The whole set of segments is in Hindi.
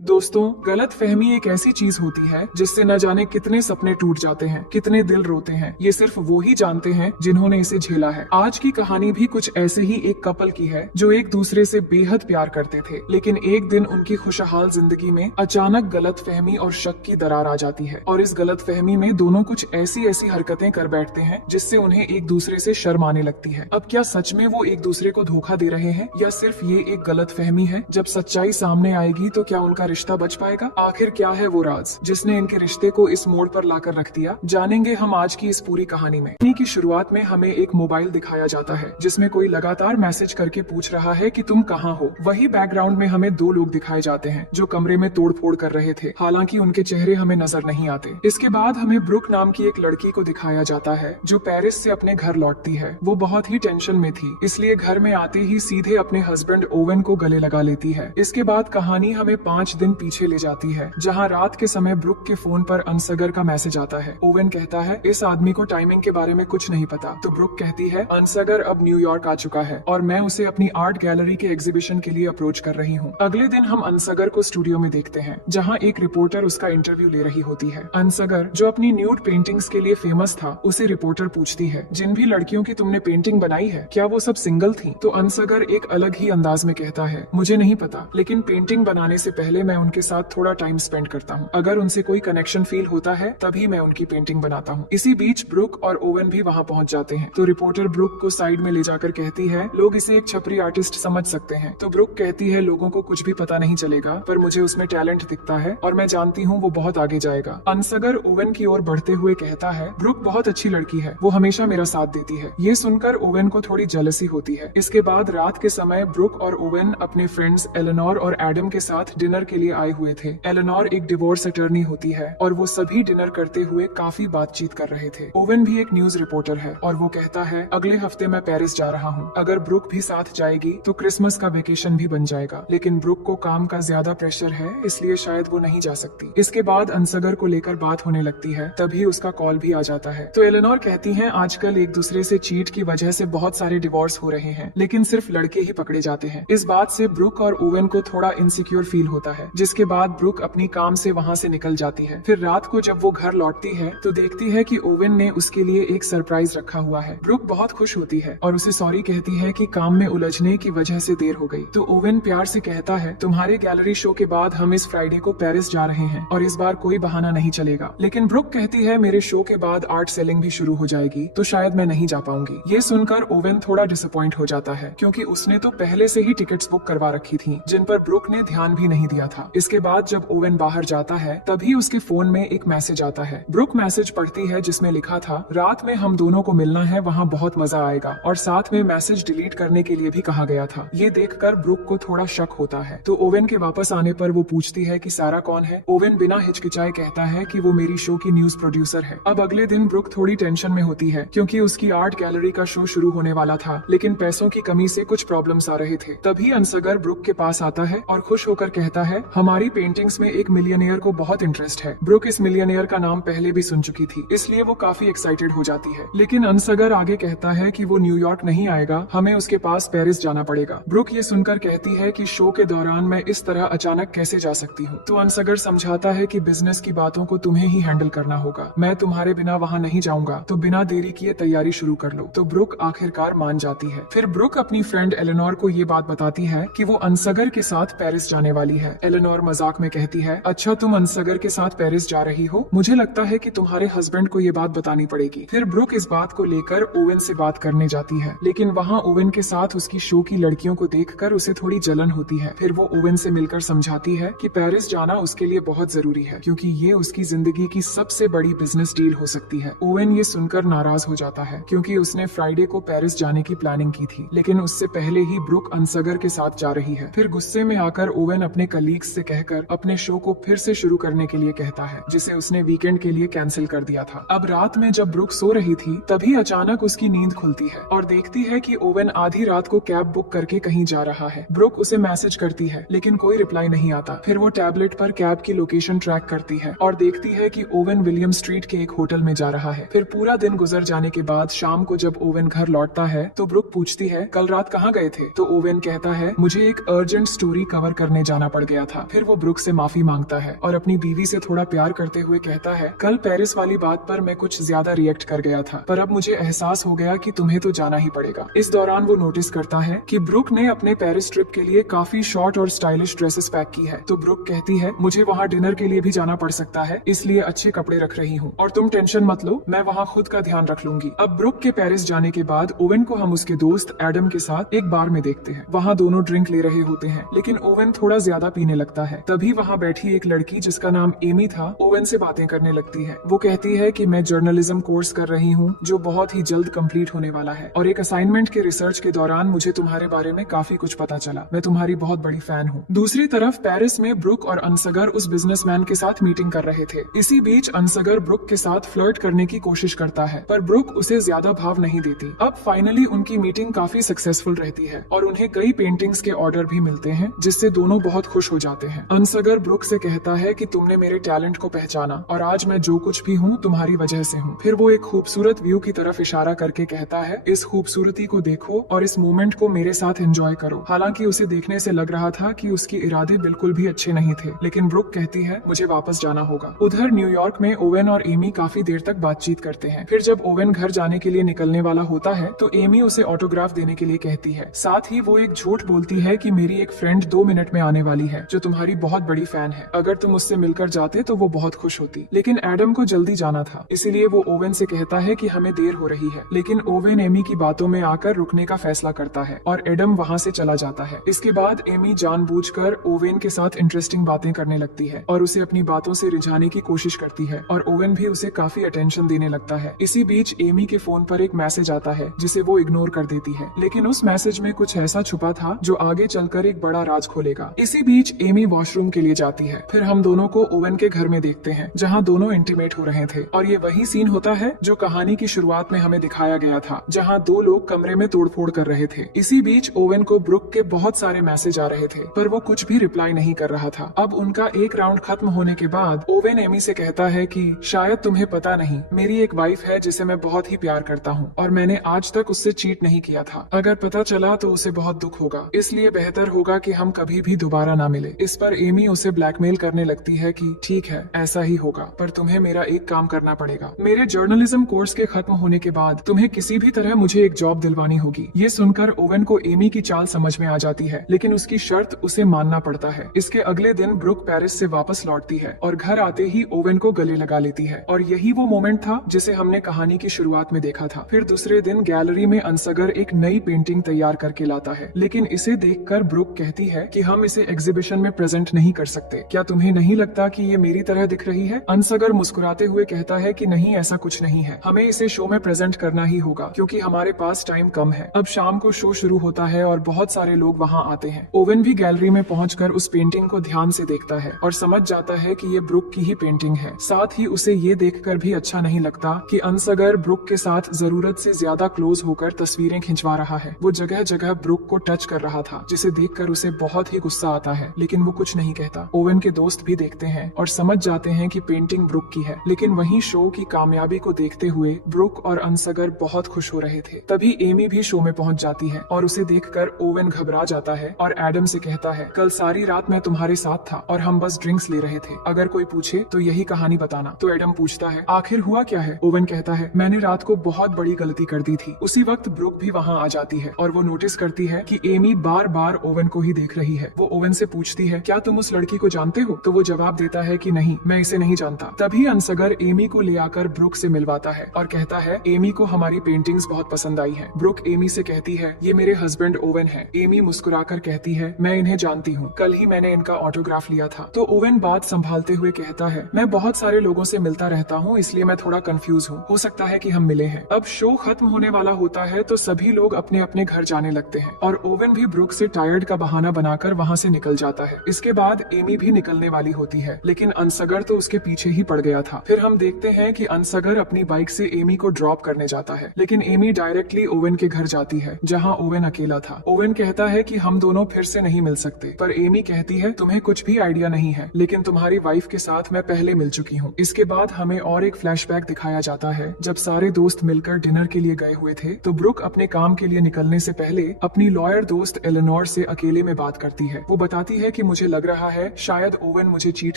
दोस्तों, गलत फहमी एक ऐसी चीज होती है जिससे न जाने कितने सपने टूट जाते हैं, कितने दिल रोते हैं। ये सिर्फ वो ही जानते हैं जिन्होंने इसे झेला है। आज की कहानी भी कुछ ऐसे ही एक कपल की है जो एक दूसरे से बेहद प्यार करते थे, लेकिन एक दिन उनकी खुशहाल जिंदगी में अचानक गलत फहमी और शक की दरार आ जाती है। और इस गलत फहमी में दोनों कुछ ऐसी ऐसी हरकतें कर बैठते हैं जिससे उन्हें एक दूसरे से शर्म आने लगती है। अब क्या सच में वो एक दूसरे को धोखा दे रहे हैं या सिर्फ ये एक गलत फहमी है? जब सच्चाई सामने आएगी तो क्या उनका रिश्ता बच पाएगा? आखिर क्या है वो राज जिसने इनके रिश्ते को इस मोड़ पर लाकर रख दिया? जानेंगे हम आज की इस पूरी कहानी में। कहानी की शुरुआत में हमें एक मोबाइल दिखाया जाता है जिसमें कोई लगातार मैसेज करके पूछ रहा है कि तुम कहाँ हो। वही बैकग्राउंड में हमें दो लोग दिखाए जाते हैं जो कमरे में तोड़फोड़ कर रहे थे, हालांकि उनके चेहरे हमें नजर नहीं आते। इसके बाद हमें ब्रुक नाम की एक लड़की को दिखाया जाता है जो पेरिस से अपने घर लौटती है। वो बहुत ही टेंशन में थी, इसलिए घर में आते ही सीधे अपने हस्बैंड ओवेन को गले लगा लेती है। इसके बाद कहानी हमें 5 दिन पीछे ले जाती है, जहां रात के समय ब्रुक के फोन पर अनसगर का मैसेज आता है। ओवेन कहता है इस आदमी को टाइमिंग के बारे में कुछ नहीं पता, तो ब्रुक कहती है अनसगर अब न्यूयॉर्क आ चुका है और मैं उसे अपनी आर्ट गैलरी के एग्जीबिशन के लिए अप्रोच कर रही हूँ। अगले दिन हम अनसगर को स्टूडियो में देखते हैं, जहाँ एक रिपोर्टर उसका इंटरव्यू ले रही होती है। अनसगर, जो अपनी न्यूड पेंटिंग्स के लिए फेमस था, उसे रिपोर्टर पूछती है जिन भी लड़कियों की तुमने पेंटिंग बनाई है क्या वो सब सिंगल थी? तो अनसगर एक अलग ही अंदाज में कहता है मुझे नहीं पता, लेकिन पेंटिंग बनाने से पहले मैं उनके साथ थोड़ा टाइम स्पेंड करता हूँ। अगर उनसे कोई कनेक्शन फील होता है तभी मैं उनकी पेंटिंग बनाता हूँ। इसी बीच ब्रुक और ओवेन भी वहाँ पहुँच जाते हैं, तो रिपोर्टर ब्रुक को साइड में ले जाकर कहती है लोग इसे एक छपरी आर्टिस्ट समझ सकते हैं। तो ब्रुक कहती है लोगों को कुछ भी पता नहीं चलेगा, पर मुझे उसमें टैलेंट दिखता है और मैं जानती हूँ वो बहुत आगे जाएगा। अनसगर ओवेन की ओर बढ़ते हुए कहता है ब्रुक बहुत अच्छी लड़की है, वो हमेशा मेरा साथ देती है। ये सुनकर ओवेन को थोड़ी जेलसी होती है। इसके बाद रात के समय ब्रुक और ओवेन अपने फ्रेंड्स एलेनोर और एडम के साथ डिनर के लिए आए हुए थे। एलेनोर एक डिवोर्स अटर्नी होती है और वो सभी डिनर करते हुए काफी बातचीत कर रहे थे। ओवेन भी एक न्यूज रिपोर्टर है और वो कहता है अगले हफ्ते मैं पेरिस जा रहा हूँ, अगर ब्रुक भी साथ जाएगी तो क्रिसमस का वेकेशन भी बन जाएगा, लेकिन ब्रुक को काम का ज्यादा प्रेशर है इसलिए शायद वो नहीं जा सकती। इसके बाद अनसगर को लेकर बात होने लगती है, तभी उसका कॉल भी आ जाता है। तो एलेनोर कहती है आजकल एक दूसरे से चीट की वजह से बहुत सारे डिवोर्स हो रहे हैं, लेकिन सिर्फ लड़के ही पकड़े जाते हैं। इस बात से ब्रुक और ओवेन को थोड़ा इनसिक्योर फील होता है, जिसके बाद ब्रुक अपनी काम से वहाँ से निकल जाती है। फिर रात को जब वो घर लौटती है तो देखती है कि ओवेन ने उसके लिए एक सरप्राइज रखा हुआ है। ब्रुक बहुत खुश होती है और उसे सॉरी कहती है कि काम में उलझने की वजह से देर हो गई। तो ओवेन प्यार से कहता है तुम्हारे गैलरी शो के बाद हम इस फ्राइडे को पेरिस जा रहे हैं और इस बार कोई बहाना नहीं चलेगा। लेकिन ब्रुक कहती है मेरे शो के बाद आर्ट सेलिंग भी शुरू हो जाएगी, तो शायद मैं नहीं जा पाऊंगी। ये सुनकर ओवेन थोड़ा डिसअपॉइंट हो जाता है, क्योंकि उसने तो पहले से ही टिकट्स बुक करवा रखी थी जिन पर ब्रुक ने ध्यान भी नहीं दिया था। इसके बाद जब ओवेन बाहर जाता है तभी उसके फोन में एक मैसेज आता है। ब्रुक मैसेज पढ़ती है जिसमें लिखा था रात में हम दोनों को मिलना है, वहाँ बहुत मजा आएगा, और साथ में मैसेज डिलीट करने के लिए भी कहा गया था। ये देखकर ब्रुक को थोड़ा शक होता है, तो ओवेन के वापस आने पर वो पूछती है कि सारा कौन है। ओवेन बिना हिचकिचाए कहता है कि वो मेरी शो की न्यूज प्रोड्यूसर है। अब अगले दिन ब्रुक थोड़ी टेंशन में होती है क्योंकि उसकी आर्ट गैलरी का शो शुरू होने वाला था, लेकिन पैसों की कमी से कुछ प्रॉब्लम्स आ रहे थे। तभी अनसगर ब्रुक के पास आता है और खुश होकर कहता है हमारी पेंटिंग्स में एक मिलियनियर को बहुत इंटरेस्ट है। ब्रुक इस मिलियनियर का नाम पहले भी सुन चुकी थी, इसलिए वो काफी एक्साइटेड हो जाती है। लेकिन अनसगर आगे कहता है कि वो न्यूयॉर्क नहीं आएगा, हमें उसके पास पेरिस जाना पड़ेगा। ब्रुक ये सुनकर कहती है कि शो के दौरान मैं इस तरह अचानक कैसे जा सकती हूँ। तो अनसगर समझाता है कि बिजनेस की बातों को तुम्हें ही हैंडल करना होगा, मैं तुम्हारे बिना वहाँ नहीं जाऊंगा, तो बिना देरी किए तैयारी शुरू कर लो। तो ब्रुक आखिरकार मान जाती है। फिर ब्रुक अपनी फ्रेंड एलेनोर को ये बात बताती है कि वो अनसगर के साथ पेरिस जाने वाली है। एलेनोर मजाक में कहती है अच्छा तुम अनसगर के साथ पेरिस जा रही हो, मुझे लगता है कि तुम्हारे हस्बैंड को ये बात बतानी पड़ेगी। फिर ब्रुक इस बात को लेकर ओवेन से बात करने जाती है, लेकिन वहाँ ओवेन के साथ उसकी शो की लड़कियों को देखकर उसे थोड़ी जलन होती है। फिर वो ओवेन से मिलकर समझाती है कि पेरिस जाना उसके लिए बहुत जरूरी है, क्योंकि ये उसकी जिंदगी की सबसे बड़ी बिजनेस डील हो सकती है। ओवेन ये सुनकर नाराज हो जाता है क्योंकि उसने फ्राइडे को पेरिस जाने की प्लानिंग की थी, लेकिन उससे पहले ही ब्रुक अनसगर के साथ जा रही है। फिर गुस्से में आकर ओवेन अपने कलीग्स से कहकर अपने शो को फिर से शुरू करने के लिए कहता है, जिसे उसने वीकेंड के लिए कैंसिल कर दिया था। अब रात में जब ब्रुक सो रही थी तभी अचानक उसकी नींद खुलती है और देखती है कि ओवेन आधी रात को कैब बुक करके कहीं जा रहा है। ब्रुक उसे मैसेज करती है लेकिन कोई रिप्लाई नहीं आता। फिर वो टैबलेट पर कैब की लोकेशन ट्रैक करती है और देखती है कि ओवेन विलियम स्ट्रीट के एक होटल में जा रहा है। फिर पूरा दिन गुजर जाने के बाद शाम को जब ओवेन घर लौटता है तो ब्रुक पूछती है कल रात कहाँ गए थे? तो ओवेन कहता है मुझे एक अर्जेंट स्टोरी कवर करने जाना पड़ गया गया था। फिर वो ब्रुक से माफी मांगता है और अपनी बीवी से थोड़ा प्यार करते हुए कहता है, कल पेरिस वाली बात पर मैं कुछ ज्यादा रिएक्ट कर गया था, पर अब मुझे एहसास हो गया कि तुम्हें तो जाना ही पड़ेगा। इस दौरान वो नोटिस करता है कि ब्रुक ने अपने पेरिस ट्रिप के लिए काफी शॉर्ट और स्टाइलिश ड्रेसेस पैक की है। तो ब्रुक कहती है, मुझे वहाँ डिनर के लिए भी जाना पड़ सकता है, इसलिए अच्छे कपड़े रख रही हूँ और तुम टेंशन मत लो, मैं वहाँ खुद का ध्यान रख लूंगी। अब ब्रुक के पेरिस जाने के बाद ओवेन को हम उसके दोस्त एडम के साथ एक बार में देखते हैं। वहाँ दोनों ड्रिंक ले रहे होते हैं, लेकिन ओवेन थोड़ा ज्यादा पीने लगता है। तभी वहाँ बैठी एक लड़की जिसका नाम एमी था ओवेन से बातें करने लगती है। वो कहती है कि मैं जर्नलिज्म कोर्स कर रही हूँ जो बहुत ही जल्द कंप्लीट होने वाला है और एक असाइनमेंट के रिसर्च के दौरान मुझे तुम्हारे बारे में काफी कुछ पता चला। मैं तुम्हारी बहुत बड़ी फैन हूँ। दूसरी तरफ पेरिस में ब्रुक और अनसगर उस बिजनेसमैन के साथ मीटिंग कर रहे थे। इसी बीच अनसगर ब्रुक के साथ फ्लर्ट करने की कोशिश करता है, पर ब्रुक उसे ज्यादा भाव नहीं देती। अब फाइनली उनकी मीटिंग काफी सक्सेसफुल रहती है और उन्हें कई पेंटिंग्स के ऑर्डर भी मिलते हैं, जिससे दोनों बहुत खुश हो जाते हैं। अनसगर ब्रुक से कहता है कि तुमने मेरे टैलेंट को पहचाना और आज मैं जो कुछ भी हूँ तुम्हारी वजह से हूँ। फिर वो एक खूबसूरत व्यू की तरफ इशारा करके कहता है, इस खूबसूरती को देखो और इस मोमेंट को मेरे साथ एंजॉय करो। हालांकि उसे देखने से लग रहा था कि उसके इरादे बिल्कुल भी अच्छे नहीं थे, लेकिन ब्रुक कहती है, मुझे वापस जाना होगा। उधर न्यूयॉर्क में ओवेन और एमी काफी देर तक बातचीत करते हैं। फिर जब ओवेन घर जाने के लिए निकलने वाला होता है तो एमी उसे ऑटोग्राफ देने के लिए कहती है। साथ ही वो एक झूठ बोलती है कि मेरी एक फ्रेंड 2 मिनट में आने वाली है जो तुम्हारी बहुत बड़ी फैन है, अगर तुम उससे मिलकर जाते तो वो बहुत खुश होती। लेकिन एडम को जल्दी जाना था, इसीलिए वो ओवेन से कहता है कि हमें देर हो रही है। लेकिन ओवेन एमी की बातों में आकर रुकने का फैसला करता है और एडम वहाँ से चला जाता है। इसके बाद एमी जानबूझकर ओवेन के साथ इंटरेस्टिंग बातें करने लगती है और उसे अपनी बातों से रिझाने की कोशिश करती है और ओवेन भी उसे काफी अटेंशन देने लगता है। इसी बीच एमी के फोन पर एक मैसेज आता है जिसे वो इग्नोर कर देती है, लेकिन उस मैसेज में कुछ ऐसा छुपा था जो आगे चलकर एक बड़ा राज खोलेगा। इसी बीच एमी वॉशरूम के लिए जाती है। फिर हम दोनों को ओवेन के घर में देखते हैं जहाँ दोनों इंटीमेट हो रहे थे और ये वही सीन होता है जो कहानी की शुरुआत में हमें दिखाया गया था, जहाँ 2 लोग कमरे में तोड़फोड़ कर रहे थे। इसी बीच ओवेन को ब्रुक के बहुत सारे मैसेज आ रहे थे, पर वो कुछ भी रिप्लाई नहीं कर रहा था। अब उनका एक राउंड खत्म होने के बाद ओवेन एमी से कहता है कि शायद तुम्हें पता नहीं, मेरी एक वाइफ है जिसे मैं बहुत ही प्यार करता हूँ और मैंने आज तक उससे चीट नहीं किया था। अगर पता चला तो उसे बहुत दुख होगा, इसलिए बेहतर होगा कि हम कभी भी दोबारा ना मिले। इस पर एमी उसे ब्लैकमेल करने लगती है कि ठीक है ऐसा ही होगा, पर तुम्हें मेरा एक काम करना पड़ेगा। मेरे जर्नलिज्म कोर्स के खत्म होने के बाद तुम्हें किसी भी तरह मुझे एक जॉब दिलवानी होगी। ये सुनकर ओवेन को एमी की चाल समझ में आ जाती है, लेकिन उसकी शर्त उसे मानना पड़ता है। इसके अगले दिन ब्रुक पेरिस से वापस लौटती है और घर आते ही ओवेन को गले लगा लेती है और यही वो मोमेंट था जिसे हमने कहानी की शुरुआत में देखा था। फिर दूसरे दिन गैलरी में अनसगर एक नई पेंटिंग तैयार करके लाता है, लेकिन इसे देखकर ब्रुक कहती है कि हम इसे एग्जीबिशन में प्रेजेंट नहीं कर सकते। क्या तुम्हें नहीं लगता कि ये मेरी तरह दिख रही है? अनसगर मुस्कुराते हुए कहता है कि नहीं, ऐसा कुछ नहीं है, हमें इसे शो में प्रेजेंट करना ही होगा क्योंकि हमारे पास टाइम कम है। अब शाम को शो शुरू होता है और बहुत सारे लोग वहाँ आते हैं। ओवेन भी गैलरी में पहुंचकर उस पेंटिंग को ध्यान से देखता है और समझ जाता है कि ये ब्रुक की ही पेंटिंग है। साथ ही उसे ये देखकर भी अच्छा नहीं लगता कि अनसगर ब्रुक के साथ जरूरत से ज्यादा क्लोज होकर तस्वीरें खिंचवा रहा है। वो जगह जगह ब्रुक को टच कर रहा था, जिसे देखकर उसे बहुत ही गुस्सा आता है, लेकिन वो कुछ नहीं कहता। ओवेन के दोस्त भी देखते हैं और समझ जाते हैं कि पेंटिंग ब्रुक की है, लेकिन वहीं शो की कामयाबी को देखते हुए ब्रुक और अनसगर बहुत खुश हो रहे थे। तभी एमी भी शो में पहुंच जाती है और उसे देखकर ओवेन घबरा जाता है और एडम से कहता है, कल सारी रात मैं तुम्हारे साथ था और हम बस ड्रिंक्स ले रहे थे, अगर कोई पूछे तो यही कहानी बताना। तो एडम पूछता है, आखिर हुआ क्या है? ओवेन कहता है, मैंने रात को बहुत बड़ी गलती कर दी थी। उसी वक्त ब्रुक भी वहाँ आ जाती है और वो नोटिस करती है कि एमी बार बार ओवेन को ही देख रही है। वो ओवेन से पूछती है, क्या तुम उस लड़की को जानते हो? तो वो जवाब देता है कि नहीं, मैं इसे नहीं जानता। तभी अनसगर एमी को ले आकर ब्रुक से मिलवाता है और कहता है, एमी को हमारी पेंटिंग्स बहुत पसंद आई है। ब्रुक एमी से कहती है, ये मेरे हस्बैंड ओवेन है। एमी मुस्कुराकर कहती है, मैं इन्हें जानती हूँ, कल ही मैंने इनका ऑटोग्राफ लिया था। तो ओवेन बात संभालते हुए कहता है, मैं बहुत सारे लोगों से मिलता रहता हूँ, इसलिए मैं थोड़ा कंफ्यूज हूँ, हो सकता है कि हम मिले हैं। अब शो खत्म होने वाला होता है तो सभी लोग अपने अपने घर जाने लगते हैं और ओवेन भी ब्रुक से टायर्ड का बहाना बनाकर वहाँ से निकल जाता है। इसके बाद एमी भी निकलने वाली होती है, लेकिन अनसगर तो उसके पीछे ही पड़ गया था। फिर हम देखते हैं कि अनसगर अपनी बाइक से एमी को ड्रॉप करने जाता है, लेकिन एमी डायरेक्टली ओवेन के घर जाती है जहाँ ओवेन अकेला था। ओवेन कहता है कि हम दोनों फिर से नहीं मिल सकते, पर एमी कहती है, तुम्हें कुछ भी आइडिया नहीं है, लेकिन तुम्हारी वाइफ के साथ मैं पहले मिल चुकी हूँ। इसके बाद हमें और एक फ्लैशबैक दिखाया जाता है जब सारे दोस्त मिलकर डिनर के लिए गए हुए थे। तो ब्रुक अपने काम के लिए निकलने से पहले अपनी लॉयर दोस्त एलेनोर से अकेले में बात करती है। वो बताती है कि मुझे लग रहा है शायद ओवेन मुझे चीट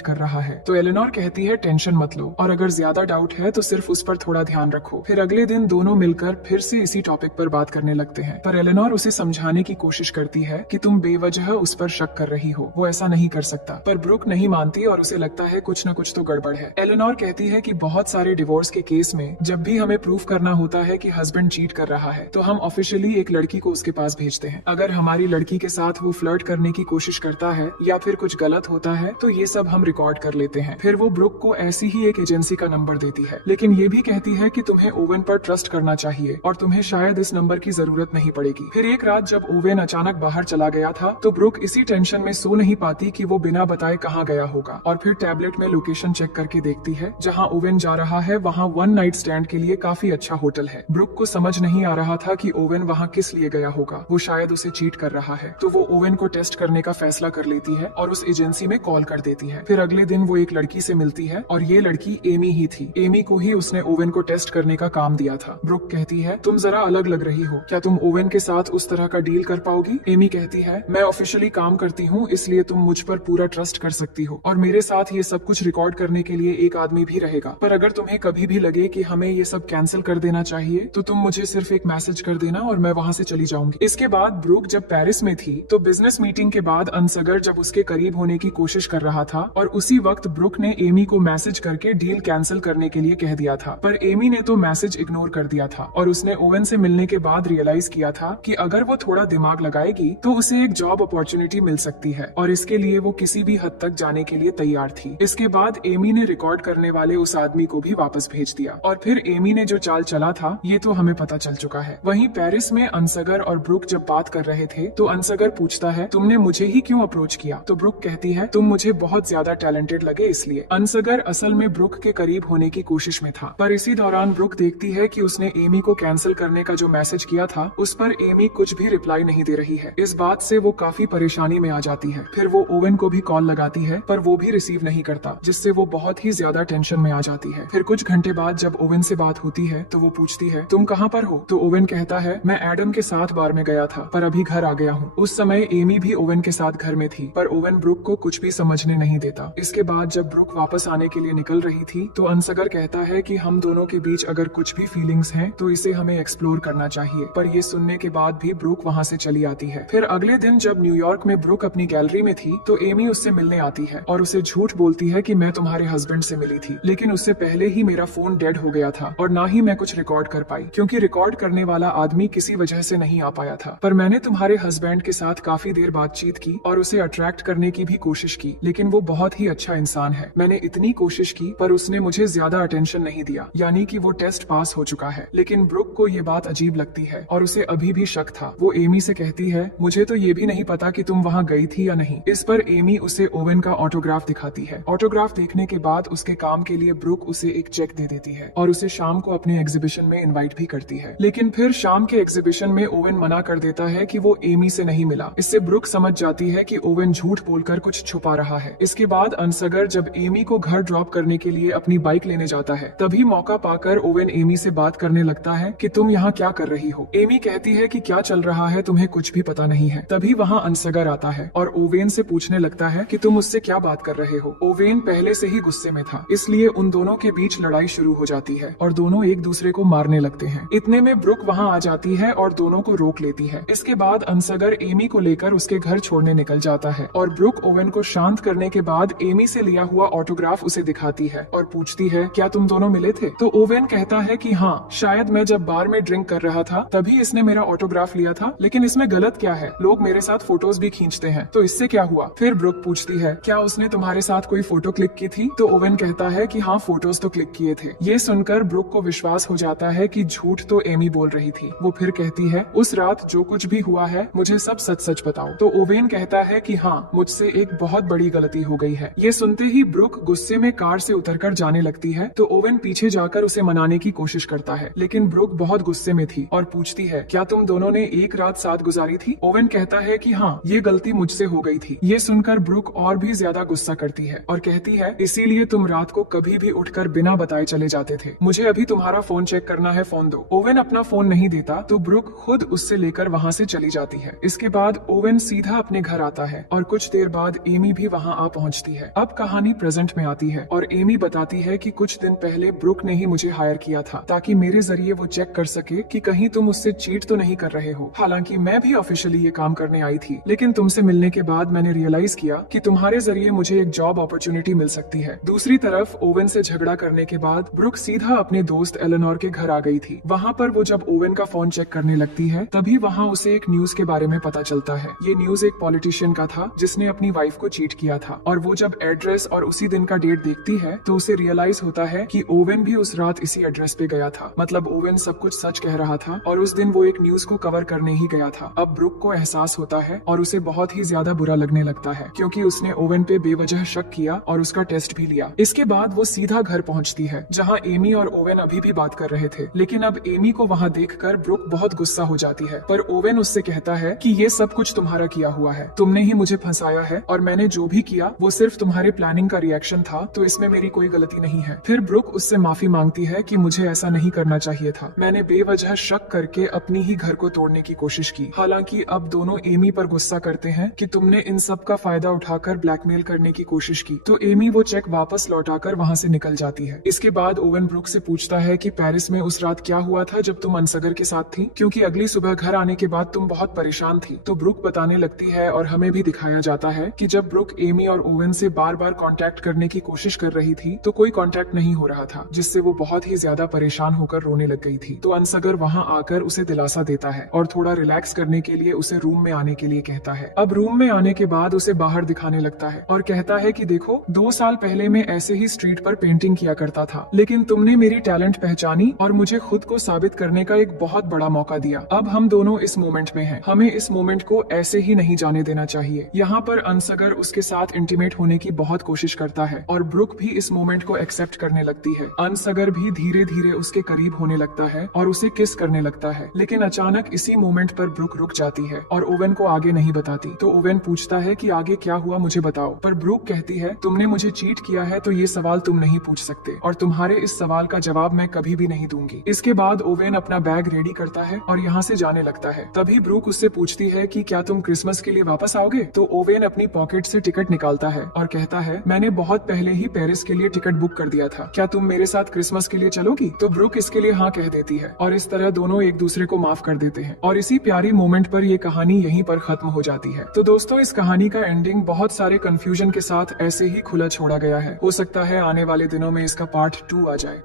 कर रहा है। तो एलेनोर कहती है टेंशन मत लो, और अगर ज्यादा डाउट है तो सिर्फ उस पर थोड़ा ध्यान रखो। फिर अगले दिन दोनों मिलकर फिर से इसी टॉपिक पर बात करने लगते हैं, पर एलेनोर उसे समझाने की कोशिश करती है कि तुम बेवजह उस पर शक कर रही हो, वो ऐसा नहीं कर सकता। पर ब्रुक नहीं मानती और उसे लगता है कुछ न कुछ तो गड़बड़ है। एलेनोर कहती है कि बहुत सारे डिवोर्स के केस में जब भी हमें प्रूफ करना होता है कि हस्बैंड चीट कर रहा है तो हम ऑफिशियली एक लड़की को उसके पास भेजते हैं। अगर हमारी लड़की के साथ वो फ्लर्ट करने की कोशिश करता है या फिर कुछ गलत होता है तो ये सब हम रिकॉर्ड कर लेते हैं। फिर वो ब्रुक को ऐसी ही एक एजेंसी का नंबर देती है, लेकिन ये भी कहती है कि तुम्हें ओवेन पर ट्रस्ट करना चाहिए और तुम्हें शायद इस नंबर की जरूरत नहीं पड़ेगी। फिर एक रात जब ओवेन अचानक बाहर चला गया था तो ब्रुक इसी टेंशन में सो नहीं पाती कि वो बिना बताए कहाँ गया होगा, और फिर टैबलेट में लोकेशन चेक करके देखती है जहाँ ओवेन जा रहा है वहाँ वन नाइट स्टैंड के लिए काफी अच्छा होटल है। ब्रुक को समझ नहीं आ रहा था कि ओवेन वहाँ किस लिए गया होगा, वो शायद उसे चीट कर रहा है। तो वो ओवेन को टेस्ट करने का फैसला कर लेती है और उस एजेंसी में कॉल कर देती है। फिर अगले दिन वो एक लड़की से मिलती है और ये लड़की एमी ही थी। एमी को ही उसने ओवेन को टेस्ट करने का काम दिया था। ब्रुक कहती है तुम जरा अलग लग रही हो, क्या तुम ओवेन के साथ उस तरह का डील कर पाओगी? एमी कहती है मैं ऑफिशियली काम करती हूँ इसलिए तुम मुझ पर पूरा ट्रस्ट कर सकती हो और मेरे साथ ये सब कुछ रिकॉर्ड करने के लिए एक आदमी भी रहेगा, पर अगर तुम्हें कभी भी लगे कि हमें ये सब कैंसिल कर देना चाहिए तो तुम मुझे सिर्फ एक मैसेज कर देना और मैं वहाँ से चली जाऊंगी। इसके बाद ब्रुक जब पेरिस में थी तो बिजनेस मीटिंग के बाद अनसगर जब उसके करीब होने की कोशिश कर रहा था और उसी वक्त ब्रुक ने एमी को मैसेज करके डील कैंसिल करने के लिए कह दिया था, पर एमी ने तो मैसेज इग्नोर कर दिया था और उसने ओवेन से मिलने के बाद रियलाइज किया था कि अगर वो थोड़ा दिमाग लगाएगी तो उसे एक जॉब अपॉर्चुनिटी मिल सकती है और इसके लिए वो किसी भी हद तक जाने के लिए तैयार थी। इसके बाद एमी ने रिकॉर्ड करने वाले उस आदमी को भी वापस भेज दिया और फिर एमी ने जो चाल चला था ये तो हमें पता चल चुका है। वहीं पेरिस में अनसगर और ब्रुक जब बात कर रहे थे तो अनसगर पूछता है तुमने मुझे ही क्यों अप्रोच किया? तो ब्रुक कहती है तुम मुझे बहुत ज्यादा टैलेंटेड लगे इसलिए। अनसगर असल में ब्रुक के करीब होने की कोशिश में था, पर इसी दौरान ब्रुक देखती है कि उसने एमी को कैंसिल करने का जो मैसेज किया था उस पर एमी कुछ भी रिप्लाई नहीं दे रही है। इस बात से वो काफी परेशानी में आ जाती है। फिर वो ओवेन को भी कॉल लगाती है पर वो भी रिसीव नहीं करता, जिससे वो बहुत ही ज्यादा टेंशन में आ जाती है। फिर कुछ घंटे बाद जब ओवेन से बात होती है तो वो पूछती है तुम कहाँ पर हो? तो ओवेन कहता है मैं एडम के साथ बार में गया था पर अभी घर आ गया हूँ। उस समय एमी भी ओवेन के साथ घर में थी, पर ओवेन ब्रुक को कुछ भी समझने नहीं देता। इसके बाद जब ब्रुक वापस आने के लिए निकल रही थी तो अनसगर कहता है कि हम दोनों के बीच अगर कुछ भी फीलिंग्स हैं तो इसे हमें एक्सप्लोर करना चाहिए, पर ये सुनने के बाद भी ब्रुक वहाँ से चली आती है। फिर अगले दिन जब न्यूयॉर्क में ब्रुक अपनी गैलरी में थी तो एमी उससे मिलने आती है और उसे झूठ बोलती है कि मैं तुम्हारे हस्बैंड से मिली थी, लेकिन उससे पहले ही मेरा फोन डेड हो गया था और ना ही मैं कुछ रिकॉर्ड कर पाई क्योंकि रिकॉर्ड करने वाला आदमी किसी वजह से नहीं आ पाया था। पर मैंने तुम्हारे हस्बैंड के साथ काफी देर बातचीत की और उसे अट्रैक्ट करने की भी कोशिश की, लेकिन वो बहुत ही अच्छा इंसान है। मैंने इतनी कोशिश की पर उसने मुझे ज्यादा अटेंशन नहीं दिया, यानी कि वो टेस्ट पास हो चुका है। लेकिन ब्रुक को ये बात अजीब लगती है और उसे अभी भी शक था। वो एमी से कहती है मुझे तो ये भी नहीं पता कि तुम वहाँ गई थी या नहीं। इस पर एमी उसे ओवेन का ऑटोग्राफ दिखाती है। ऑटोग्राफ देखने के बाद उसके काम के लिए ब्रुक उसे एक चेक दे देती है और उसे शाम को अपने एग्जीबिशन में इनवाइट भी करती है। लेकिन फिर शाम के एग्जीबिशन में ओवेन मना कर देता है कि वो एमी से नहीं मिला। इससे ब्रुक समझ जाती है कि ओवेन झूठ बोलकर कुछ छुपा रहा है। इसके बाद अनसगर जब एमी को घर ड्रॉप करने के लिए अपनी बाइक लेने जाता है तभी मौका पाकर ओवेन एमी से बात करने लगता है कि तुम यहाँ क्या कर रही हो? एमी कहती है कि क्या चल रहा है तुम्हें कुछ भी पता नहीं है। तभी वहाँ अनसगर आता है और ओवेन से पूछने लगता है कि तुम उससे क्या बात कर रहे हो। ओवेन पहले से ही गुस्से में था, इसलिए उन दोनों के बीच लड़ाई शुरू हो जाती है और दोनों एक दूसरे को मारने लगते हैं। इतने में ब्रुक वहाँ आ जाती है और दोनों को रोक लेती है। इसके बाद अनसगर एमी को लेकर उसके घर छोड़ने निकल जाता है और ब्रुक ओवेन को शांत करने के बाद एमी से लिया हुआ ऑटोग्राफ उसे दिखाती है और पूछती है क्या तुम दोनों मिले थे? तो ओवेन कहता है कि हाँ, शायद मैं जब बार में ड्रिंक कर रहा था तभी इसने मेरा ऑटोग्राफ लिया था, लेकिन इसमें गलत क्या है? लोग मेरे साथ फोटोज भी खींचते हैं, तो इससे क्या हुआ? फिर ब्रुक पूछती है क्या उसने तुम्हारे साथ कोई फोटो क्लिक की थी? तो ओवेन कहता है कि हाँ, फोटोज तो क्लिक किए थे। ये सुनकर ब्रुक को विश्वास हो जाता है कि झूठ तो एमी बोल रही थी। वो फिर कहती है उस रात जो कुछ भी हुआ है मुझे सब सच सच बताओ। तो ओवेन कहता है कि हाँ, मुझसे एक बहुत बड़ी गलती हो गई है। ये सुनते ही ब्रुक गुस्से में कार से उतरकर जाने लगती है तो ओवेन पीछे जाकर उसे मनाने की कोशिश करता है, लेकिन ब्रुक बहुत गुस्से में थी और पूछती है क्या तुम दोनों ने एक रात साथ गुजारी थी? ओवेन कहता है कि हाँ, ये गलती मुझसे हो गई थी। ये सुनकर ब्रुक और भी ज्यादा गुस्सा करती है और कहती है इसीलिए तुम रात को कभी भी उठकर बिना बताए चले जाते थे। मुझे अभी तुम्हारा फोन चेक करना है, फोन दो। ओवेन अपना फोन नहीं देता तो ब्रुक खुद उससे लेकर वहाँ से चली जाती है। इसके बाद ओवेन सीधा अपने घर आता है और कुछ देर बाद एमी भी वहाँ आ पहुँचती है। अब कहानी प्रेजेंट में आती है और एमी बताती है कि कुछ दिन पहले ब्रुक ने ही मुझे हायर किया था ताकि मेरे जरिए वो चेक कर सके कि कहीं तुम उससे चीट तो नहीं कर रहे हो। हालांकि मैं भी ऑफिशियली ये काम करने आई थी, लेकिन तुमसे मिलने के बाद मैंने रियलाइज किया कि तुम्हारे जरिए मुझे एक जॉब अपॉर्चुनिटी मिल सकती है। दूसरी तरफ ओवेन से झगड़ा करने के बाद ब्रुक सीधा अपने दोस्त एलेनोर के घर आ गई थी। वहाँ पर वो जब ओवेन का फोन चेक करने लगती है तभी वहाँ उसे एक न्यूज के बारे में पता चलता है। ये न्यूज एक पॉलिटिशियन का था जिसने अपनी वाइफ को चीट किया था, और वो जब एड्रेस और उसी दिन का डेट देखती है तो उसे रियलाइज होता है कि ओवेन भी उस रात इसी एड्रेस पे गया था। मतलब ओवेन सब कुछ सच कह रहा था और उस दिन वो एक न्यूज को कवर करने ही गया था। अब ब्रुक को एहसास होता है और उसे बहुत ही ज्यादा बुरा लगने लगता है क्योंकि उसने ओवेन पे बेवजह शक किया और उसका टेस्ट भी लिया। इसके बाद वो सीधा घर पहुंचती है जहां एमी और ओवेन अभी भी बात कर रहे थे, लेकिन अब एमी को वहां देखकर ब्रुक बहुत गुस्सा हो जाती है। पर ओवेन उससे कहता है कि ये सब कुछ तुम्हारा किया हुआ है, तुमने ही मुझे फंसाया है और मैंने जो भी किया वो सिर्फ तुम्हारे प्लानिंग का रिएक्शन था, तो इसमें मेरी कोई गलती नहीं है। फिर ब्रुक उससे माफी मांगती है कि मुझे ऐसा नहीं करना चाहिए था, मैंने बेवजह शक करके अपनी ही घर को तोड़ने की कोशिश की। हालांकि अब दोनों एमी पर गुस्सा करते हैं कि तुमने इन सब का फायदा उठाकर ब्लैकमेल करने की कोशिश की, तो एमी वो चेक वापस लौटाकर वहाँ से निकल जाती है। इसके बाद ओवेन ब्रुक से पूछता है कि पेरिस में उस रात क्या हुआ था जब तुम अनसगर के साथ थी, क्योंकि अगली सुबह घर आने के बाद तुम बहुत परेशान थी। तो ब्रुक बताने लगती है और हमें भी दिखाया जाता है कि जब ब्रुक एमी और ओवेन से बार बार कांटेक्ट करने की कोशिश कर रही थी तो कोई कांटेक्ट नहीं हो रहा था, जिससे वो बहुत ही ज्यादा परेशान होकर रोने लग गई थी। तो अनसगर वहाँ आकर उसे दिलासा देता है और थोड़ा रिलैक्स करने के लिए उसे रूम में आने के लिए कहता है। अब रूम में आने के बाद उसे बाहर दिखाने लगता है और कहता है कि देखो 2 साल पहले मैं ऐसे ही स्ट्रीट पर पेंटिंग किया करता था, लेकिन तुमने मेरी टैलेंट पहचानी और मुझे खुद को साबित करने का एक बहुत बड़ा मौका दिया। अब हम दोनों इस मोमेंट में हैं, हमें इस मोमेंट को ऐसे ही नहीं जाने देना चाहिए। यहाँ पर अनसगर उसके साथ इंटीमेट होने की बहुत कोशिश करता है और ब्रुक भी इस मोमेंट को एक्सेप्ट करने लगती है। अनसगर भी धीरे धीरे उसके करीब होने लगता है और उसे किस करने लगता है, लेकिन अचानक इसी मोमेंट पर ब्रुक रुक जाती है और ओवेन को आगे नहीं बताती। तो ओवेन पूछता है कि आगे क्या हुआ मुझे बताओ, पर ब्रुक कहती है तुमने मुझे चीट किया है तो ये सवाल तुम नहीं पूछ सकते और तुम्हारे इस सवाल का जवाब मैं कभी भी नहीं दूंगी। इसके बाद ओवेन अपना बैग रेडी करता है और यहाँ से जाने लगता है। तभी ब्रुक उससे पूछती है कि क्या तुम क्रिसमस के लिए वापस आओगे? तो ओवेन अपनी पॉकेट से टिकट निकालता है और कहता है मैंने बहुत पहले ही पेरिस के लिए टिकट बुक कर दिया था, क्या तुम मेरे साथ क्रिसमस के लिए चलोगी? तो ब्रुक इसके लिए हाँ कह देती है और इस तरह दोनों एक दूसरे को माफ कर देते हैं और इसी प्यारी मोमेंट पर ये कहानी यहीं पर खत्म हो जाती है। तो दोस्तों इस कहानी का एंडिंग बहुत सारे कंफ्यूजन के साथ ऐसे ही खुला छोड़ा गया है। हो सकता है आने वाले दिनों में इसका पार्ट 2 आ जाए।